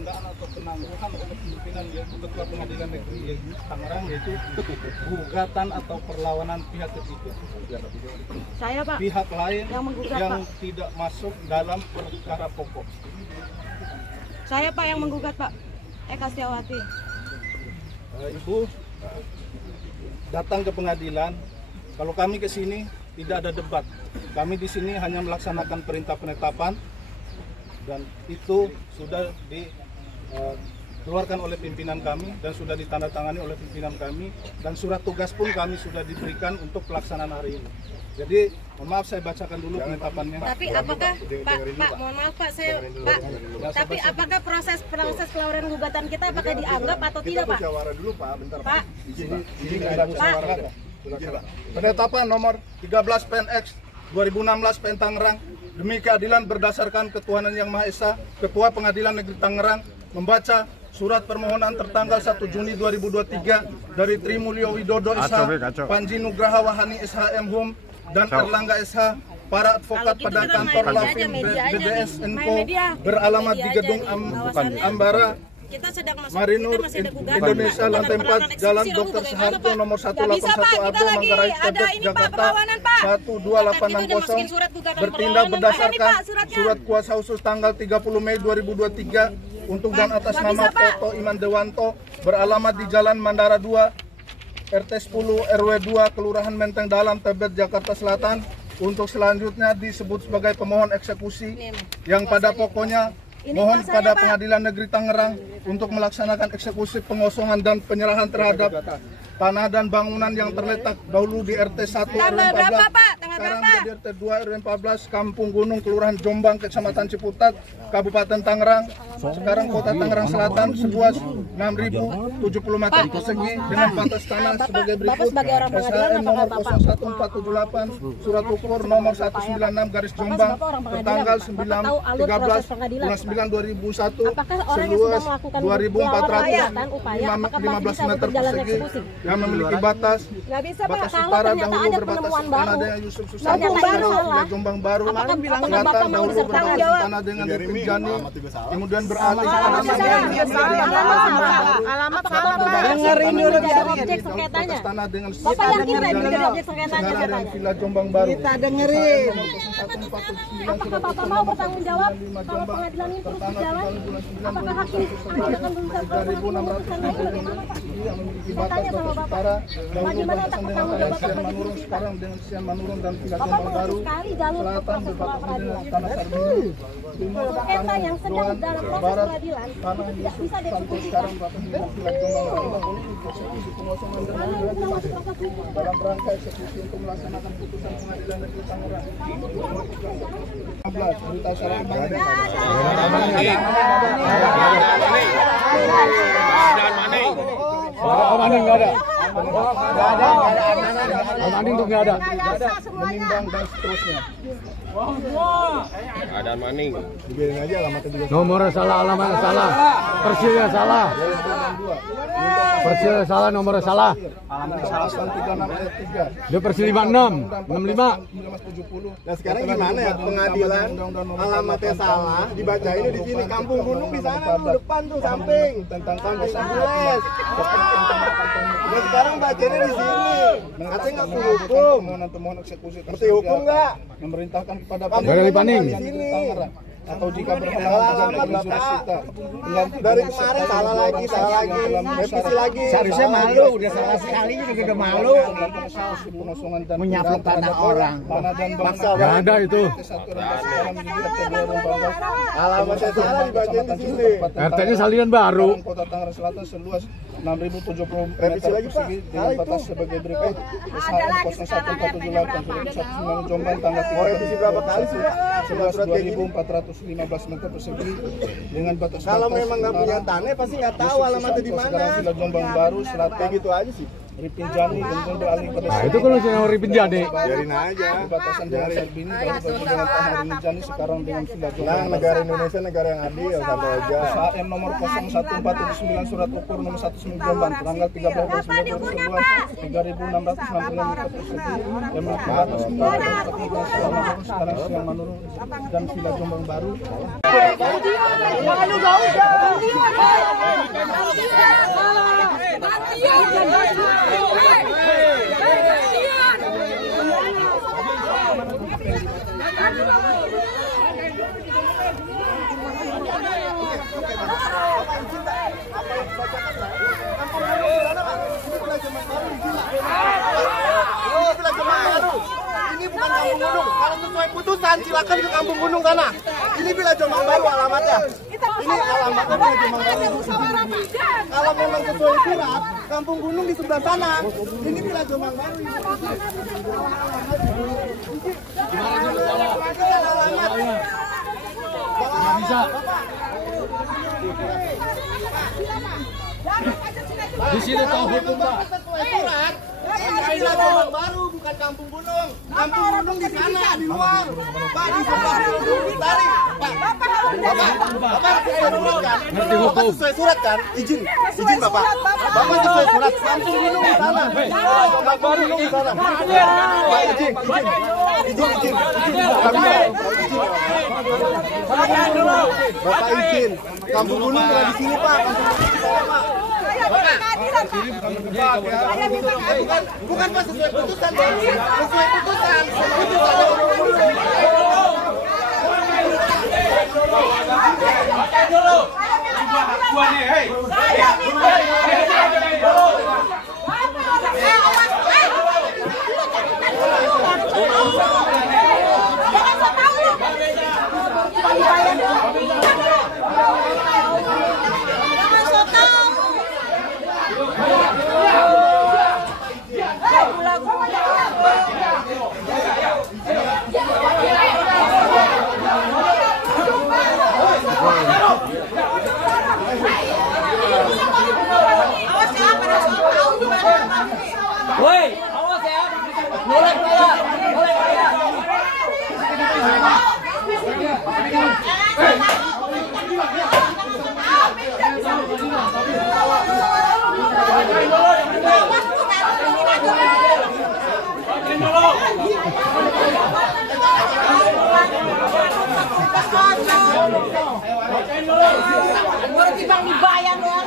penundaan atau penangguhan oleh pimpinan yaitu Ketua Pengadilan Negeri Tangerang, yaitu gugatan atau perlawanan pihak ketiga. Saya, Pak, pihak lain yang menggugat, yang Pak. tidak masuk dalam perkara pokok. Saya, Pak, yang menggugat, Pak. Eka Setiawati. Ibu datang ke pengadilan. Kalau kami ke sini tidak ada debat. Kami di sini hanya melaksanakan perintah penetapan dan itu sudah dikeluarkan oleh pimpinan kami dan sudah ditandatangani oleh pimpinan kami, dan surat tugas pun kami sudah diberikan untuk pelaksanaan hari ini. Jadi mohon maaf, saya bacakan dulu penetapannya. Tapi apakah Pak, mohon maaf Pak, tapi apakah proses pelauran gugatan kita apakah dianggap atau tidak, Pak? Dulu Pak, bentar Pak. Ini ada musyawarah. Penetapan nomor 13 PNX 2016 PN Tangerang demi keadilan berdasarkan ketuhanan yang Maha Esa. Ketua Pengadilan Negeri Tangerang membaca surat permohonan tertanggal 1 Juni 2023 dari Tri Mulyo Widodo SH, Panji Nugraha Wahani SH M.Hum, dan Erlangga SH, para advokat pada kantor Lavin BDS & Co beralamat di Gedung Ambara, Marinur Indonesia, lantai 4, Jalan Dr. Soeharto nomor 181 Abo, Manggarai, Tebet, Jakarta 12860, bertindak berdasarkan surat kuasa khusus tanggal 30 Mei 2023 untuk dan atas nama Toto Iman Dewanto, beralamat di Jalan Mandara 2, RT 10 RW 2, Kelurahan Menteng Dalam, Tebet, Jakarta Selatan, untuk selanjutnya disebut sebagai pemohon eksekusi yang pada pokoknya mohon pada Pengadilan Negeri Tangerang untuk melaksanakan eksekusi pengosongan dan penyerahan terhadap tanah dan bangunan yang terletak dahulu di RT 1 RW 14, sekarang di RT 2 RW 14, Kampung Gunung, Kelurahan Jombang, Kecamatan Ciputat, Kabupaten Tangerang, sekarang Kota Tangerang Selatan, seluas 6.070 meter persegi dengan batas tanah sebagai berikut. SHM nomor 01478, surat ukur nomor 196 garis Jombang, tertanggal 13/9/2001, seluas 2.415 meter persegi yang memiliki batas utara dahulu berbatas tanah dengan Yusuf Susanto, Jombang Baru, selatan dahulu berbatas tanah dengan Ripin Jani, kemudian beralih Alamat dengerin dulu objek sengketanya. tanah dengan Bapak yakin nggak ini jadi objek sengketanya? sekarang Villa Jombang Baru. Kita dengerin. Apakah Bapak mau bertanggung jawab kalau pengadilan ini terus berjalan? Apakah hakim akan berusaha yang memiliki batas utara dahulu berbatasan dengan Sian Manurung, sekarang dengan Sian Manurung dan Villa Jombang Baru, selatan berbatasan dengan Tanah Sarbini, timur sengketa yang sedang dalam proses barat peradilan tanah tidak bisa sampai dieksekusi. sekarang berbatasan dengan Villa Jombang Baru, eksekusi pengosongan dan dalam rangka eksekusi untuk melaksanakan putusan Pengadilan Negeri Tangerang. 15 berita syarat Maning nggak ada. Maning tuh nggak ada. menimbang dan seterusnya. ada maning. Dibiarin aja alamatnya juga. Nomornya salah, alamatnya salah. Persilnya salah. Persil salah, nomornya salah. Alamatnya salah 36 ayat 3. Dia persil 56, 65. 1970. Nah sekarang gimana ya pengadilan alamatnya salah dibacainnya di sini, Kampung Gunung di sana lu depan tuh samping Tentang samping ambulans. Nah sekarang bacanya di sini. Katanya nggak hukum. Permohonan eksekusi Ngerti hukum nggak? memerintahkan kepada Dari Paning. di sini atau jika berhalangan dengan surat kita Dari kemarin salah lagi, revisi lagi. Seharusnya malu, udah salah sekali juga udah malu. menyapu tanah orang. Maksa Nggak ada itu. Alamatnya salah dibacain di sini. RT-nya salinan baru. Kota Tangerang Selatan seluas 6.070 Revisi meter lagi, Pak. persegi dengan Salah itu. batas sebagai berikut. SHM 01478 Jombang tanggal Mau revisi berapa kali sih Pak? 11.415 meter persegi dengan batas. Kalau memang nggak punya tanah pasti nggak tahu alamatnya di mana. Villa Jombang Baru, selatan Kayak gitu aja sih. Ripin Jani, kemudian beralih pada Nah itu kalau saya Ripin Jani. Biarin aja. perbatasan dengan Sarbini, baru bagi dengan tanah Ripin Jani sekarang dengan Villa Nah, Jombang. negara Indonesia negara yang adil, santai aja. SHM nomor 01479 surat ukur nomor 19 Jombang tanggal 13/11/2011 3.665 meter persegi yang memiliki batas utara sekarang Siang Manurung dan Villa Jombang Baru. Ini bukan Kampung Gunung. Kalau sesuai putusan silakan ke Kampung Gunung sana. Ini Villa Jombang Baru alamatnya. Ini alamatnya Villa Jombang Baru. Kalau memang sesuai surat, Kampung Gunung di sebelah sana. Ini Villa Jombang Baru. Bisa. Di sini tahu hukum, Pak. Villa Jombang Baru bukan Kampung Gunung. Kampung Gunung di sana di luar. Pak di sebelah Gunung Lestari. Pak, Bapak sesuai surat kan? Izin Bapak. Bapak sesuai surat. Kampung Gunung di sana. Kampung Gunung di sana. Pak izin. Bapak izin. Kampung Gunung bukan di sini Pak. Bukan Pak sesuai putusan Pak. Sesuai putusan. Woi, awas ya. Boleh bayar. Baru timbang dibayar doang.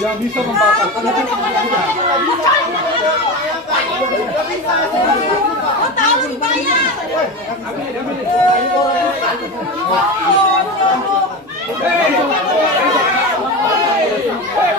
Yang bisa membakar karena itu tahu dibayar. Hei,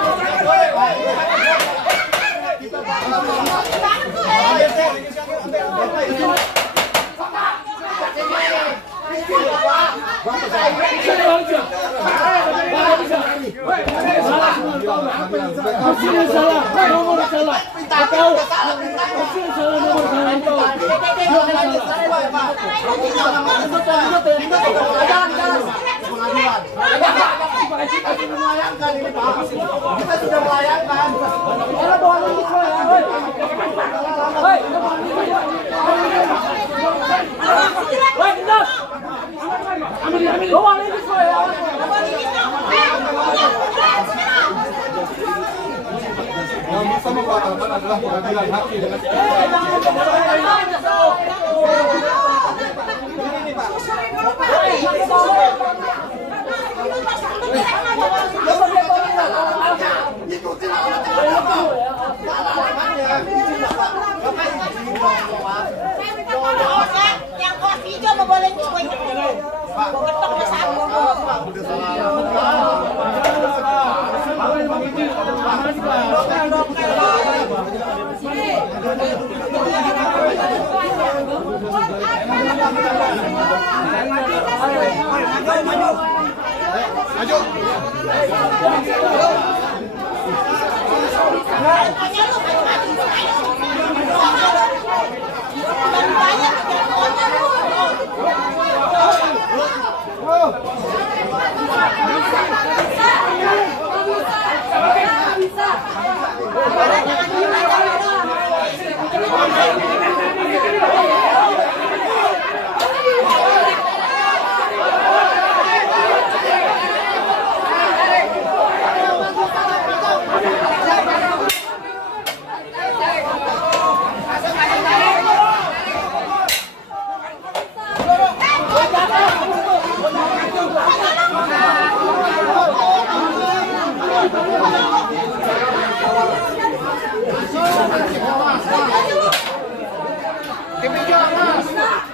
Kita sudah melayangkan. Yang bisa membatalkan adalah pengadilan hakim. Yang kos hijau mau boleh kuih ketok mas aku.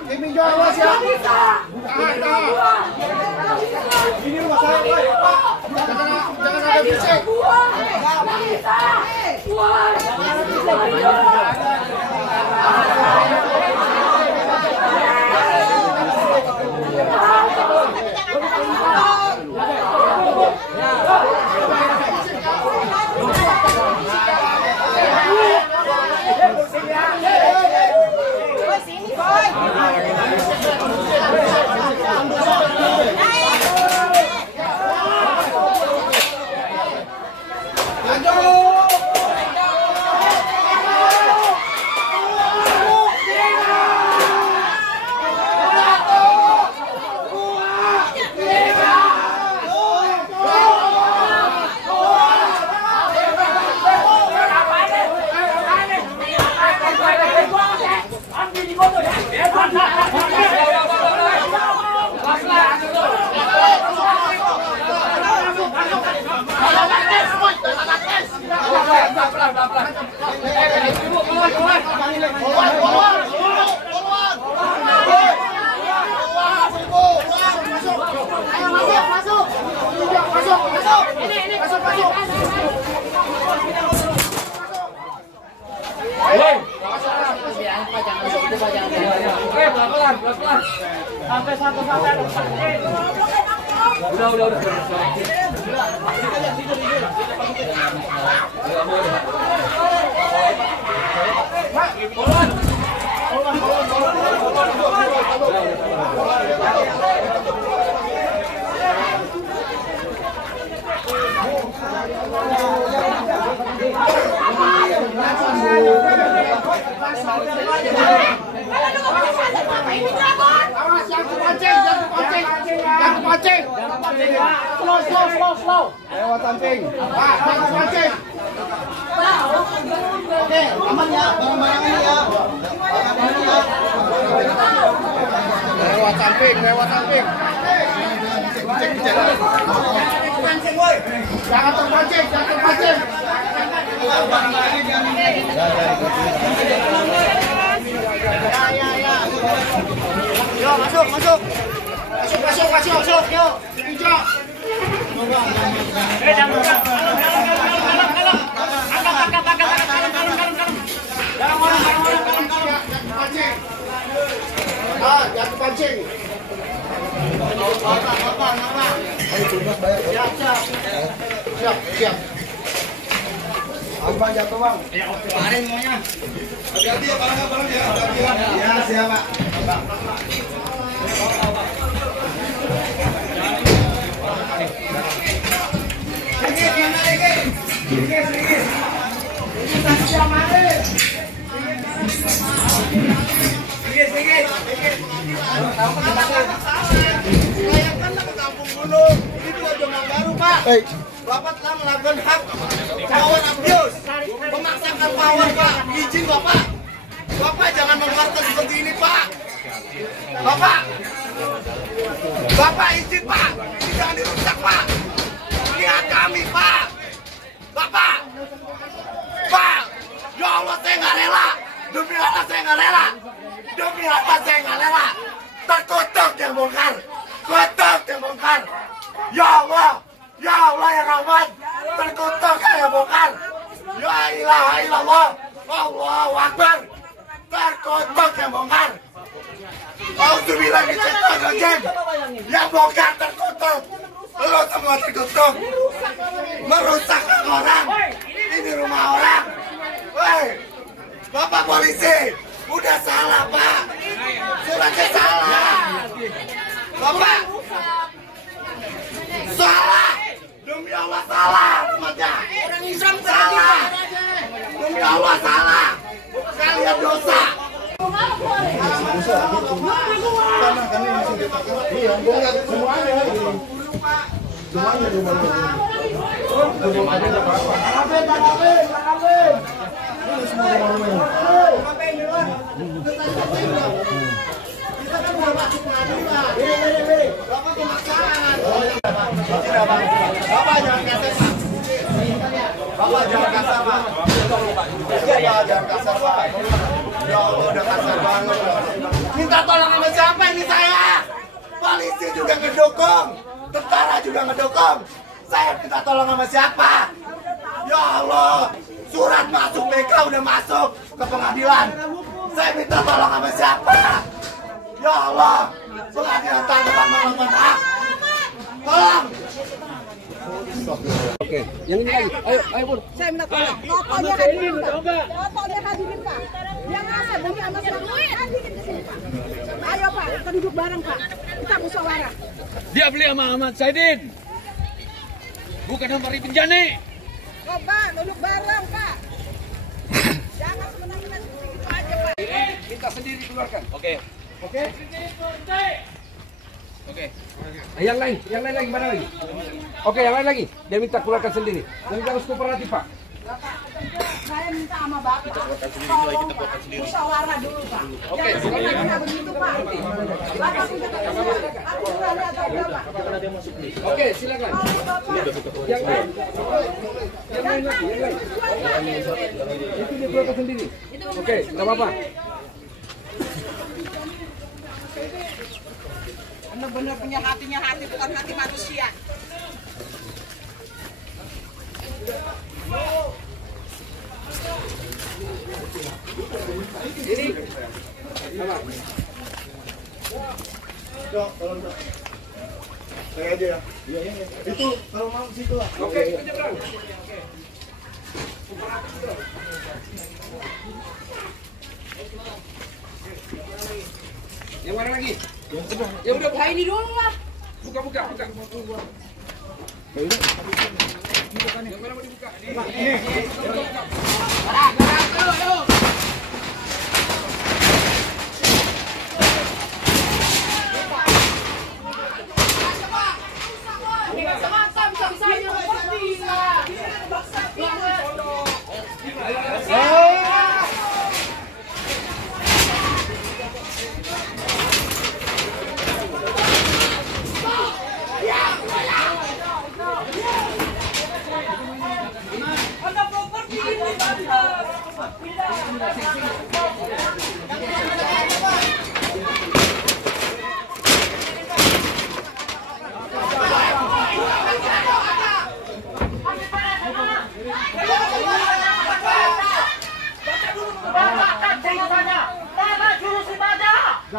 Tim hijau awas ya. Ini rumah saya, jangan ada bisik. Pelan-pelan. Sampai satu sampai ada. Udah. Slow. Lewat samping. Pak, lewat samping. Oke, aman ya, barang-barangnya ya. Lewat samping. Jangan terpancing. Yo, masuk. Yo, hijau. Angkat. pancing. Siap. Bang jatuh bang. Kemarin semuanya. Hati-hati ya barang ya. Ya siap pak. Sedikit yang naik. Sedikit. Ini saksi yang mana? Sedikit. Bayangkan ke Kampung Gunung. Ini juga Jombang Baru pak. Bapak telah melakukan hak power abuse, memaksakan power pak. Izin bapak. Bapak jangan mengeluarkan seperti ini pak. Bapak izin pak. Ini jangan dirusak pak. Ini hak kami pak. Bapak. Ya Allah saya nggak rela. Demi Allah saya nggak rela. Terkutuk yang bongkar. Ya Allah ya Rahman. Terkutuk yang bongkar. Ya ilaha illallah. Allahu Akbar. Terkutuk yang bongkar. Auzubillah min syaitonir rajim. Yang bongkar terkutuk. Lo semua terkutuk. Merusak orang. Ini rumah orang. Hei, Bapak polisi, udah salah pak. Suratnya salah. Bapak salah. Demi Allah salah. Suratnya salah. Demi Allah salah. Kalian dosa. Karena kami masih ditekan. Iya, bongkar semuanya. Semuanya di mana? Belum ada apa-apa. Ini semua rumah-rumah. Kita kan udah masuk pengadilan. Bapak pemaksaan. Bapak jangan kasar pak. Bapak jangan kasar pak. Ya Allah udah kasar banget. Minta tolong sama siapa ini saya? Polisi juga ngedukung. Tentara juga ngedukung. Saya minta tolong sama siapa? Ya Allah, surat masuk PK udah masuk ke pengadilan. Saya minta tolong sama siapa? Ya Allah, pengadilan tanggapan melakukan hak. Tolong. Oke, yang ini lagi. Ayo Bun. Saya minta tolong. Notonya hadirin pak. Notonya hadirin pak. Yang ngasih demi amat hadirin di sini pak. Ayo pak, kita duduk bareng pak. Kita musyawarah. Dia beli sama Ahmad Saidin. Bukan sama Ripin Jani. Oh pak, duduk bareng pak. Jangan semena-mena gitu aja pak. Minta sendiri keluarkan. Oke. Yang lain lagi mana lagi? Oke, yang lain lagi. Dia minta keluarkan sendiri. Dan harus kooperatif pak. Saya minta sama bapak. Tolong pak, musyawarah dulu pak. Oke, Jangan begitu pak. Bapak punya kepentingan. Aku sudah lihat bapak. Oke, silakan. Yang lain lagi. Itu dia keluarkan sendiri. Oke, nggak apa-apa. Benar-benar punya hatinya hati, bukan hati manusia. Ini apa? Dok, tolong dok. Saya aja ya. Iya. Itu kalau mau situ lah. Oke, nyebrang. Yang mana lagi? Ya udah buka ini dulu lah. Buka. Yang mana mau dibuka? Ini.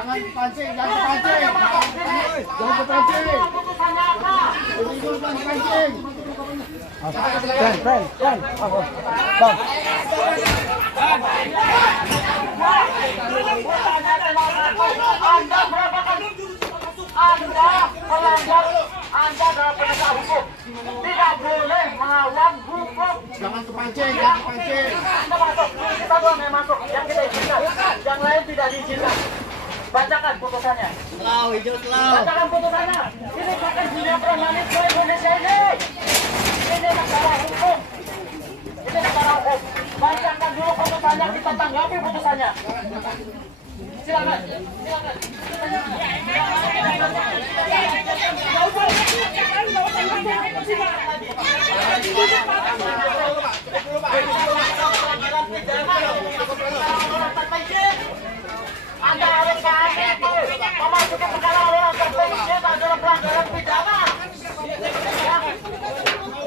Jangan pancing, jangan pancing. Jangan pancing. Ibu jangan pancing. Anda adalah penegak hukum. Tidak boleh melawan hukum. Jangan kepancing, jangan kepancing. Anda masuk, kita boleh masuk. Yang kita izinkan, yang lain tidak diizinkan. Bacakan putusannya. Bacakan putusannya. Ini bukan dunia premanisme Indonesia ini. Ini negara hukum. Ini negara hukum. Bacakan dulu putusannya, kita tanggapi putusannya. Silakan. Silakan. Anda harus pahami itu. Memasuki perkara orang terpijit adalah pelanggaran pidana.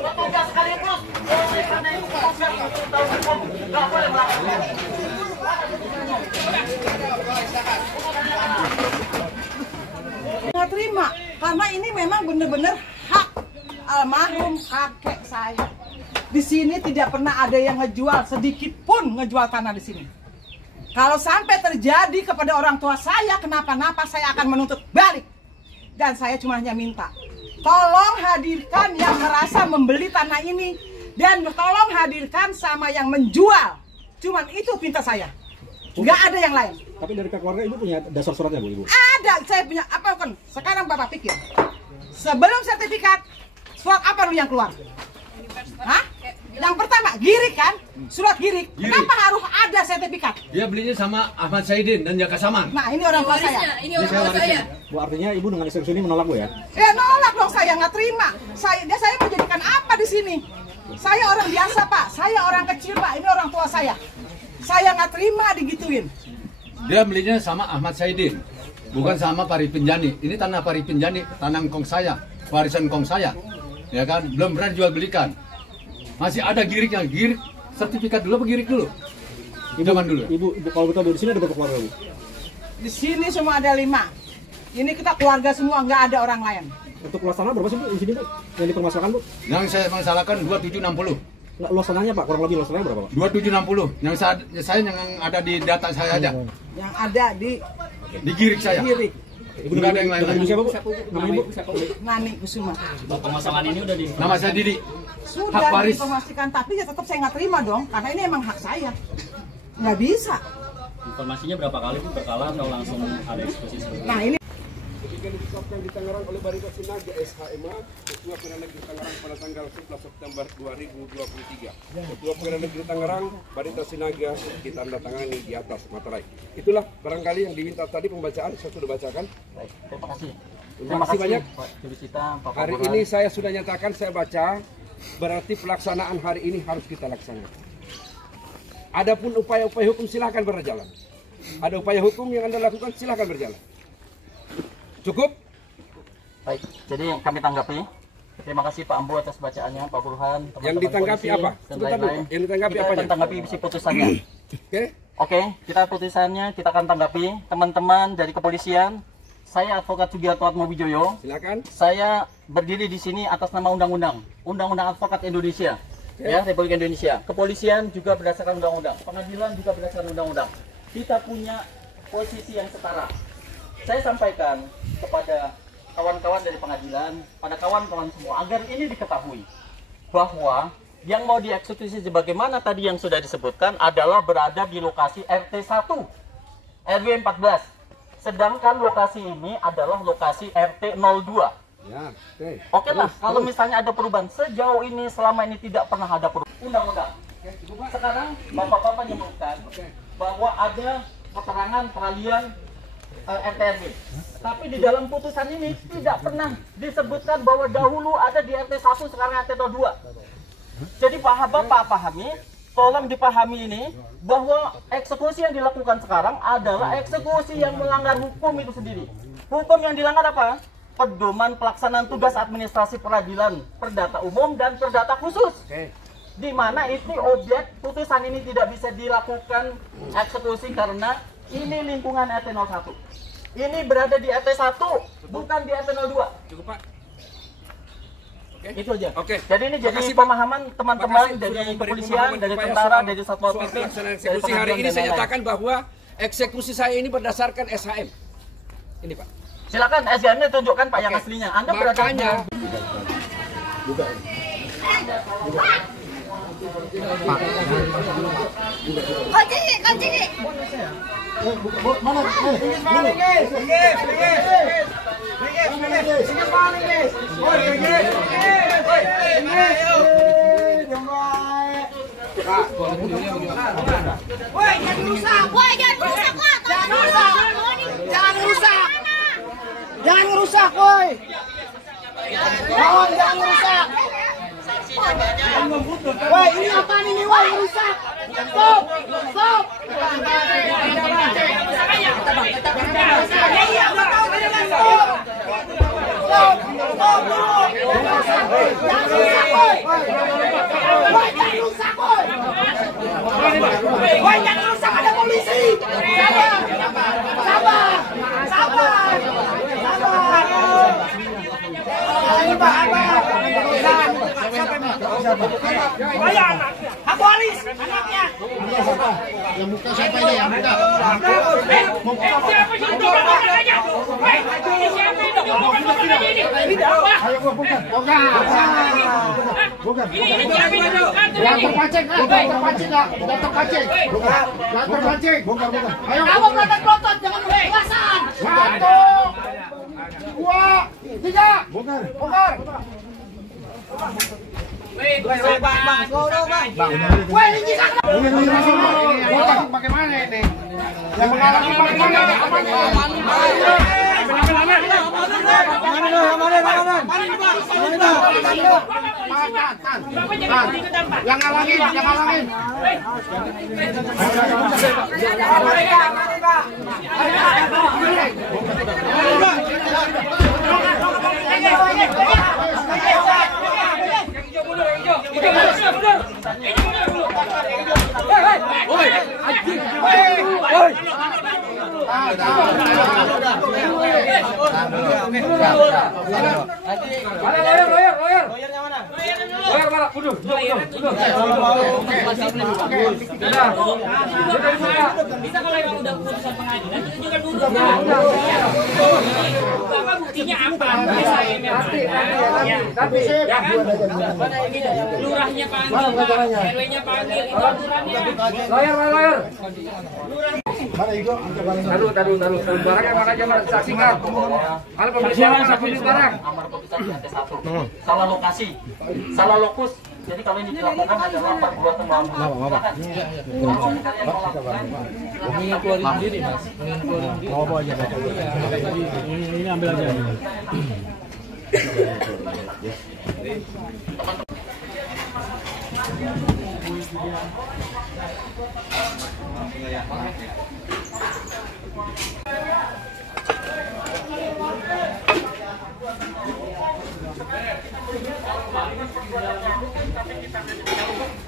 Petugas sekaligus. Oleh karena itu petugas untuk tahu hukum nggak boleh melakukan. Nggak terima, karena ini memang benar-benar hak almarhum kakek saya. Di sini tidak pernah ada yang ngejual sedikit pun ngejual tanah di sini. Kalau sampai terjadi kepada orang tua saya kenapa-napa, saya akan menuntut balik. Dan saya cuma hanya minta, tolong hadirkan yang merasa membeli tanah ini dan tolong hadirkan sama yang menjual. Cuman itu pinta saya. Nggak ada yang lain. Tapi dari keluarga ibu punya dasar suratnya bu ibu? Ada, saya punya apa kan? Sekarang bapak pikir, sebelum sertifikat surat apa dulu yang keluar? Hah? Yang pertama girik kan? Surat girik. Kenapa harus ada sertifikat? Dia belinya sama Ahmad Saidin dan Jaka Saman. Nah ini orang tua saya. Ini orang tua saya. Bu artinya ibu dengan eksekusi ini menolak bu ya? Ya nolak dong, saya nggak terima. Saya menjadikan apa di sini? Saya orang biasa pak, saya orang kecil pak. Ini orang tua saya. Saya nggak terima digituin. Dia belinya sama Ahmad Saidin, bukan sama Pari Pinjani. Ini tanah Pari Pinjani, tanah kong saya, warisan kong saya, ya kan? Belum pernah jual belikan. Masih ada giriknya, girik sertifikat dulu apa girik dulu? Zaman dulu. Ibu kalau betul di sini ada berapa keluarga bu? Di sini semua ada 5. Ini kita keluarga semua, nggak ada orang lain. Untuk luas tanah berapa sih bu di sini bu? Yang dipermasalahkan bu? Yang saya masalahkan 2760. Luas tanahnya pak, kurang lebih luas tanahnya berapa pak? 2760. Yang saya yang ada di data saya aja. Yang ada di Girik saya. Girik. Ibu Nggak ada yang lain. Ibu siapa bu? Namanya ibu? Nani Kusuma. Pemasangan ini udah di Nama saya Didi. Sudah Hak waris. diinformasikan, tapi ya tetap saya nggak terima dong, karena ini emang hak saya. Nggak bisa. informasinya berapa kali bu, berkala atau langsung ada eksekusi seperti Nah ini Ketika ditetapkan di Tangerang oleh Barita Sinaga SHMA, Ketua Pengadilan Negeri Tangerang pada tanggal 11 September 2023. Ketua Pengadilan Negeri Tangerang, Barita Sinaga ditandatangani di atas materai. Itulah barangkali yang diminta tadi pembacaan, saya sudah bacakan. Baik, terima kasih. Terima kasih banyak. Pak Julisita, Pak Hari Burhan. ini saya sudah nyatakan, saya baca, berarti pelaksanaan hari ini harus kita laksanakan. Adapun upaya-upaya hukum silahkan berjalan. Ada upaya hukum yang Anda lakukan, silahkan berjalan. Cukup? Baik, jadi kami tanggapi. Terima kasih Pak Ambu atas bacaannya, Pak Burhan. Yang ditanggapi polisi, apa? dan Sebentar dulu. lain-lain. Yang ditanggapi Kita apanya? akan tanggapi isi putusannya. Oke? Oke, kita putusannya kita akan tanggapi. Teman-teman dari kepolisian, saya Advokat Sugiarto Atmowijoyo. Silakan. Saya berdiri di sini atas nama undang-undang, Undang-Undang Advokat Indonesia, ya, Republik Indonesia. Kepolisian juga berdasarkan undang-undang, pengadilan juga berdasarkan undang-undang. Kita punya posisi yang setara. Saya sampaikan kepada kawan-kawan dari pengadilan, pada kawan-kawan semua, agar ini diketahui bahwa yang mau dieksekusi sebagaimana tadi yang sudah disebutkan adalah berada di lokasi RT 1 RW 14. Sedangkan lokasi ini adalah lokasi RT 02. Ya, oke. Oke lah, kalau misalnya ada perubahan, sejauh ini selama ini tidak pernah ada perubahan undang-undang. Sekarang bapak-bapak menyebutkan bahwa ada keterangan peralihan RT/RW. Tapi di dalam putusan ini tidak pernah disebutkan bahwa dahulu ada di RT 1 sekarang RT 02. Jadi bapak pahami, tolong dipahami ini bahwa eksekusi yang dilakukan sekarang adalah eksekusi yang melanggar hukum itu sendiri. Hukum yang dilanggar apa? Pedoman pelaksanaan tugas administrasi peradilan, perdata umum dan perdata khusus. Di mana itu objek putusan ini tidak bisa dilakukan eksekusi karena ini lingkungan RT 01. ini berada di RT 1, bukan di RT 02. Cukup, Pak. Oke. Itu aja. Oke. Jadi ini jadi Makasih, Pak. pemahaman teman-teman Makasih dari sudah memberi kepolisian, pemahaman dari supaya tentara, soal- dari satpol soal PP, pelaksanaan dari eksekusi hari pengadilan ini dan saya lain-lain. nyatakan bahwa eksekusi saya ini berdasarkan SHM. Ini, Pak. Silakan SHM-nya tunjukkan Pak yang Oke. aslinya. Anda berada Makanya Jangan ngerusak, woi. Mohon jangan ngerusak. Woi, ini apa ini, woi, ngerusak. Stop. Stop. Woi, jangan rusak, ada polisi. Sabar. Sabar. Aku Aris, anaknya. Yang muka siapa ini? Yang muka. Ayo bukan. Bukan. Yang terpancing, Yang terpancing. Yang terpancing. Bukan. Ayo. Kamu protot-protot, jangan kekerasan. 1, 2, 3. Bukan. Bongkar. Woi, ini sangat. Bagaimana ini? Yang mengalami bagaimana? Yang ngalangin. Bisa kalau emang udah keputusan pengadilan kita juga duduk. Bapak buktinya apa? Lurahnya panggil, RW-nya panggil, itu aturannya. lawyer. Taruh. Barangnya mana aja saksikan. Kalau pemeriksaan saksi barang. Amar putusan di RT 1. Salah lokasi, salah lokus. Jadi kalau ini dilakukan adalah perbuatan melawan. Ingin keluarin diri, Mas. Mau bawa aja. Ini ambil aja.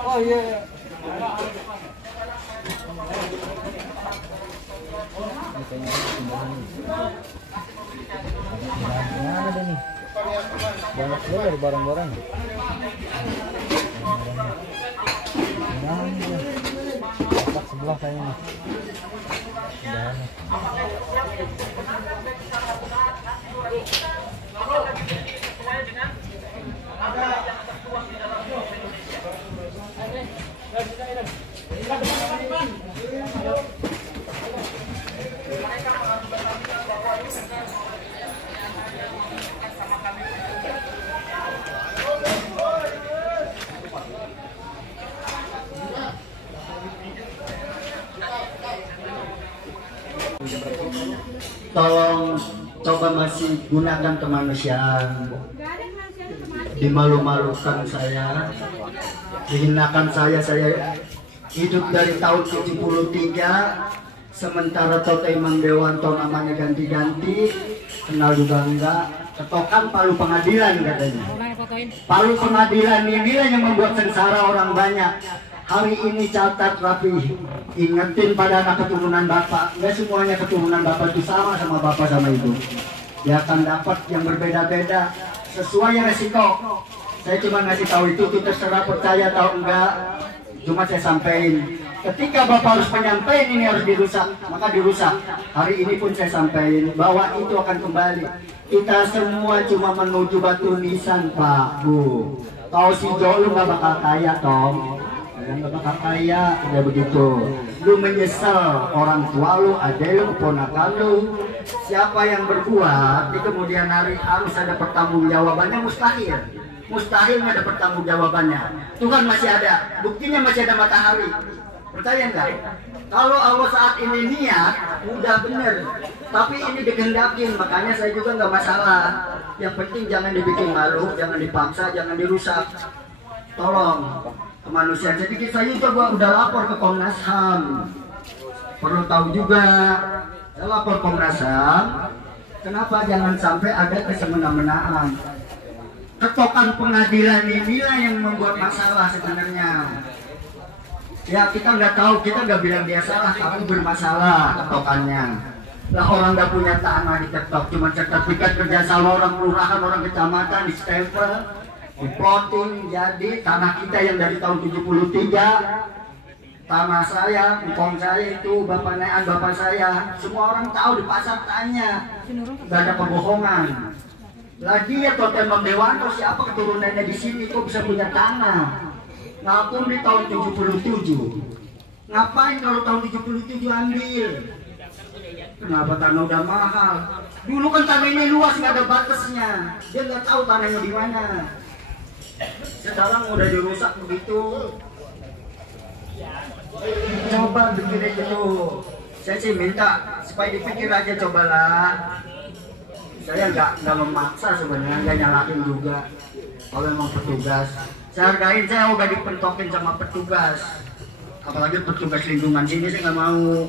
Oh iya. Mana ada nih? Banyak sekali barang-barang. Nah, sebelah kayaknya. Tolong coba masih gunakan kemanusiaan. Dimalu-malukan saya, dihinakan saya hidup dari tahun 73, sementara Toto Imam Dewanto namanya ganti-ganti, kenal juga enggak, ketokan Palu Pengadilan katanya. Palu Pengadilan inilah yang membuat sengsara orang banyak. hari ini catat rapi, ingetin pada anak keturunan bapak, nggak semuanya keturunan bapak itu sama bapak sama ibu. Dia akan dapat yang berbeda-beda sesuai resiko. Saya cuma ngasih tahu itu terserah percaya atau enggak, cuma saya sampaikan. Ketika bapak harus menyampaikan ini harus dirusak, maka dirusak. Hari ini pun saya sampaikan bahwa itu akan kembali. Kita semua cuma menuju batu nisan, Pak, Bu. Kau si Jo, lu gak bakal kaya, Tom. Gak bakal kaya, kayak begitu. Lu menyesal orang tua lu, adek lu, keponakan lu. Siapa yang berbuat, di kemudian hari harus ada pertanggungjawabannya, mustahil. Mustahil ada pertanggungjawabannya. Tuhan masih ada, buktinya masih ada matahari. Percaya nggak? Kalau Allah saat ini niat, udah bener. Tapi ini dikehendakin, makanya saya juga nggak masalah. Yang penting jangan dibikin malu, jangan dipaksa, jangan dirusak. Tolong kemanusiaan. Jadi saya juga udah lapor ke Komnas HAM. Perlu tahu juga, saya lapor Komnas HAM. Kenapa jangan sampai ada kesemena-menaan? Ketokan pengadilan inilah yang membuat masalah sebenarnya. Ya kita nggak tahu, kita nggak bilang dia salah, tapi bermasalah ketokannya. Lah orang nggak punya tanah diketok, cuma sertifikat kerjasama orang kelurahan, orang kecamatan di stempel, diploting. Jadi tanah kita yang dari tahun 73, tanah saya, engkong saya itu, bapak nean bapak saya, semua orang tahu di pasar tanya, nggak ada kebohongan. Lagi ya Totem Dewanto, siapa keturunannya di sini kok bisa punya tanah? Ngapun di tahun 77. Ngapain kalau tahun 77 ambil? Kenapa tanah udah mahal? Dulu kan tanahnya luas, nggak ada batasnya. Dia nggak tahu tanahnya di mana. Sekarang udah dirusak begitu. Coba bikin aja tuh. Saya sih minta supaya dipikir aja, cobalah. Saya nggak memaksa sebenarnya, nggak nyalahin juga. Kalau memang petugas, saya hargain, saya udah dipentokin sama petugas. Apalagi petugas lingkungan sini saya nggak mau.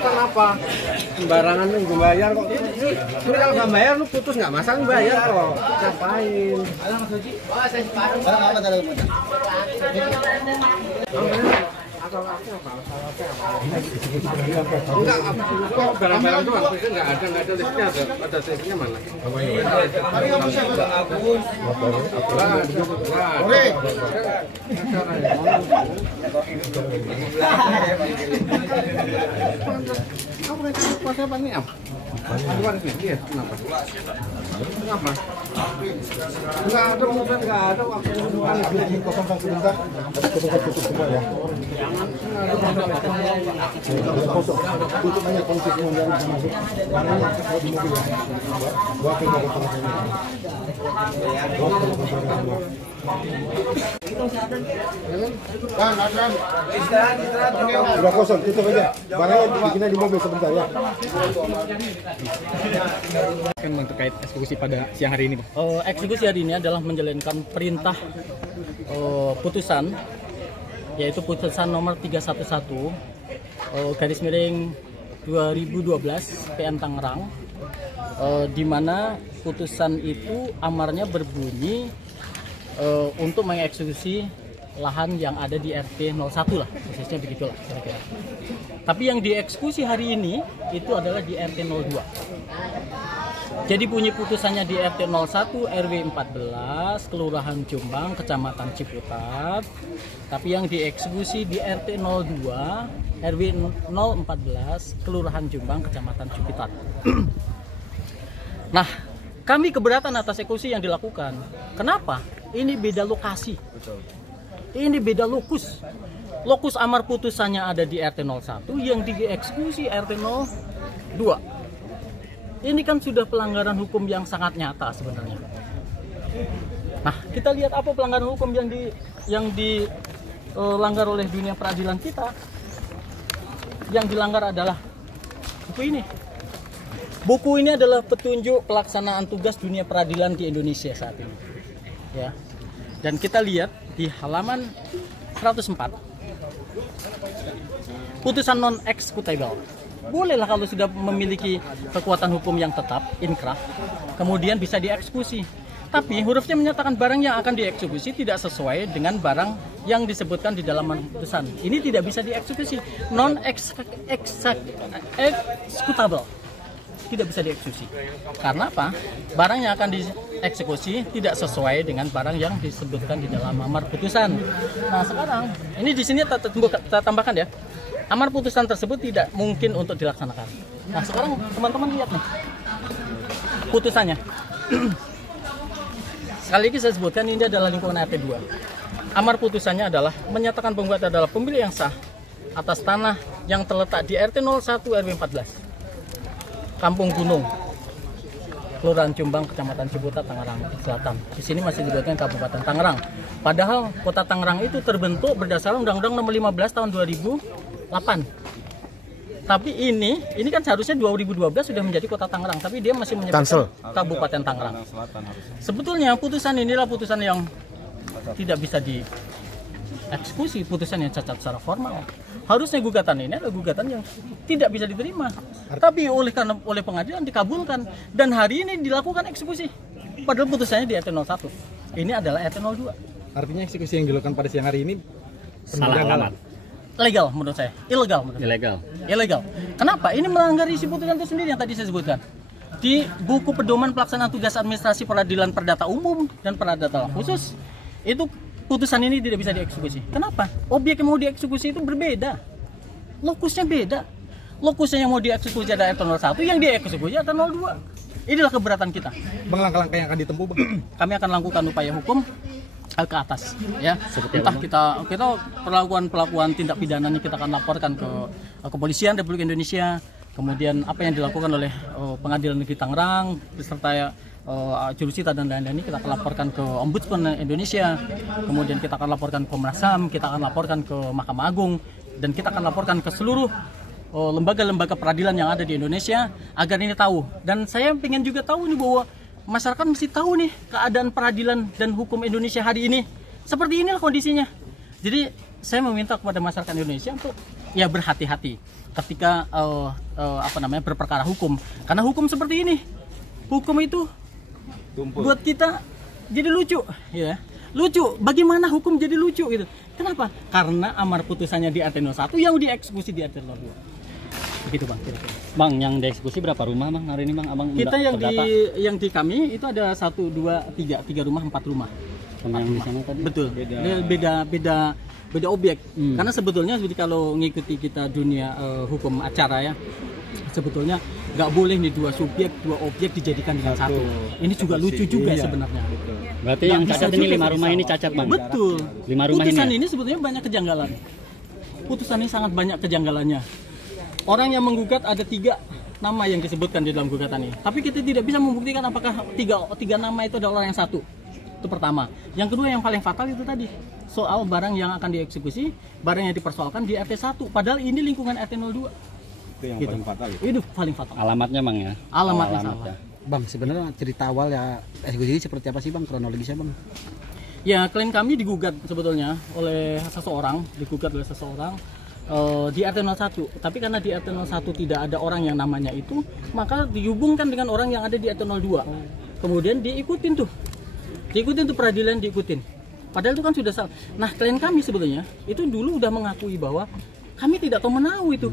Kenapa? Sembarangan nunggu bayar kok. Lu kalau nggak bayar lu putus nggak masang bayar kok. Ngapain? Enggak, kok barang-barang itu waktu itu nggak ada listnya, ada listnya mana? Tapi nggak bisa Agus. Kamu rencana puasa apa nih, Am? Iya, kenapa? Kenapa? Enggak ada mobil, enggak ada waktu ini kosongkan sebentar. Kosongkan tutup semua ya. Kosong. Tutup aja kunci semua yang bisa masuk. Barangnya kalau di mobil ya. Gua ke mobil tengah-tengah. Istirahat. Udah kosong, tutup aja. Barangnya bikinnya di mobil sebentar ya. Kan terkait eksekusi pada siang hari ini, Pak. Eksekusi hari ini adalah menjalankan perintah putusan, yaitu putusan nomor 311 garis miring 2012 PM Tangerang, di mana putusan itu amarnya berbunyi untuk mengeksekusi lahan yang ada di RT 01 lah, khususnya begitulah kira-kira. Tapi yang dieksekusi hari ini itu adalah di RT 02. Jadi bunyi putusannya di RT 01 RW 14 Kelurahan Jombang Kecamatan Ciputat. Tapi yang dieksekusi di RT 02 RW 014 Kelurahan Jombang Kecamatan Ciputat. Nah, kami keberatan atas eksekusi yang dilakukan. Kenapa? Ini beda lokasi. Ini beda lokus. Lokus amar putusannya ada di RT 01, yang dieksekusi RT 02. Ini kan sudah pelanggaran hukum yang sangat nyata sebenarnya. Nah, kita lihat apa pelanggaran hukum yang dilanggar oleh dunia peradilan kita. Yang dilanggar adalah buku ini. Buku ini adalah petunjuk pelaksanaan tugas dunia peradilan di Indonesia saat ini. Ya. Dan kita lihat di halaman 104. Putusan non eksekutable. Bolehlah kalau sudah memiliki kekuatan hukum yang tetap, inkrah, kemudian bisa dieksekusi. Tapi hurufnya menyatakan barang yang akan dieksekusi tidak sesuai dengan barang yang disebutkan di dalam putusan. Ini tidak bisa dieksekusi. Non eksekutable. Tidak bisa dieksekusi. Karena apa? Barang yang akan dieksekusi tidak sesuai dengan barang yang disebutkan di dalam amar putusan. Nah, sekarang ini di sini kita tambahkan ya. Amar putusan tersebut tidak mungkin untuk dilaksanakan. Nah, sekarang teman-teman lihat nih. Putusannya. Sekali lagi saya sebutkan ini adalah lingkungan RT 2. Amar putusannya adalah menyatakan penggugat adalah pemilik yang sah atas tanah yang terletak di RT 01 RW 14. Kampung Gunung, Kelurahan Jombang, Kecamatan Ciputat, Tangerang Selatan. Di sini masih disebutkan Kabupaten Tangerang. Padahal Kota Tangerang itu terbentuk berdasarkan Undang-Undang Nomor 15 Tahun 2008. Tapi ini kan seharusnya 2012 sudah menjadi Kota Tangerang, tapi dia masih menyebutkan Kabupaten Tangerang. Sebetulnya putusan inilah putusan yang tidak bisa dieksekusi, putusan yang cacat secara formal. Harusnya gugatan ini adalah gugatan yang tidak bisa diterima. Tapi oleh pengadilan dikabulkan dan hari ini dilakukan eksekusi. Padahal putusannya di RT 01. Ini adalah RT 02. Artinya eksekusi yang dilakukan pada siang hari ini salah alamat. Legal menurut saya, ilegal menurut saya. Ilegal. Kenapa? Ini melanggar isi putusan itu sendiri yang tadi saya sebutkan. Di buku pedoman pelaksanaan tugas administrasi peradilan perdata umum dan perdata khusus, itu putusan ini tidak bisa dieksekusi. Kenapa? Objek yang mau dieksekusi itu berbeda. Lokusnya beda. Lokusnya yang mau dieksekusi ada RT 01, yang dieksekusi ada 02. Inilah keberatan kita. Bang, langkah-langkah yang akan ditempuh, Bang? Kami akan lakukan upaya hukum ke atas, ya. Entah kita perlakuan tindak pidana ini kita akan laporkan ke Kepolisian Republik Indonesia, kemudian apa yang dilakukan oleh Pengadilan Negeri Tangerang beserta jurusita dan lain-lain ini kita akan laporkan ke Ombudsman Indonesia, kemudian kita akan laporkan ke Komnas HAM, kita akan laporkan ke Mahkamah Agung, dan kita akan laporkan ke seluruh lembaga-lembaga peradilan yang ada di Indonesia agar ini tahu. Dan saya ingin juga tahu nih bahwa masyarakat mesti tahu nih keadaan peradilan dan hukum Indonesia hari ini. Seperti inilah kondisinya. Jadi saya meminta kepada masyarakat Indonesia untuk ya berhati-hati ketika berperkara hukum. Karena hukum seperti ini, hukum itu buat kita jadi lucu, ya. Lucu. Bagaimana hukum jadi lucu gitu? Kenapa? Karena amar putusannya di RT 01 yang dieksekusi di RT 02. Begitu, Bang. Bang, yang dieksekusi berapa rumah, Bang, hari ini, Bang? Abang kita yang di kami itu ada 1, 2, 3 rumah, 4 rumah. Sama yang di sana tadi? Betul. Beda objek. Karena sebetulnya kalau ngikuti kita dunia hukum acara ya, sebetulnya nggak boleh nih 2 subjek, 2 objek dijadikan dengan satu. Ini juga lucu juga sebenarnya. Berarti yang cacat ini 5 rumah ini cacat, Bang? Betul. 5 rumah putusan ini sebetulnya banyak kejanggalan. Putusan ini sangat banyak kejanggalannya. Orang yang menggugat ada 3 nama yang disebutkan di dalam gugatan ini. Tapi kita tidak bisa membuktikan apakah tiga nama itu adalah orang yang satu. Itu pertama. Yang kedua yang paling fatal itu tadi. Soal barang yang akan dieksekusi, barang yang dipersoalkan di RT 1. Padahal ini lingkungan RT 02. Itu yang paling fatal. Itu paling fatal. Alamatnya, Bang, ya? Alamatnya salah. Bang, sebenarnya cerita awal ya eksekusi ini seperti apa sih, Bang? Kronologisnya, Bang? Ya, klien kami digugat sebetulnya oleh seseorang, di RT 01. Tapi karena di RT 01 tidak ada orang yang namanya itu, maka dihubungkan dengan orang yang ada di RT 02. Kemudian diikutin tuh peradilan, diikutin. Padahal itu kan sudah salah. Nah, klien kami sebetulnya itu dulu udah mengakui bahwa kami tidak tahu menahu itu.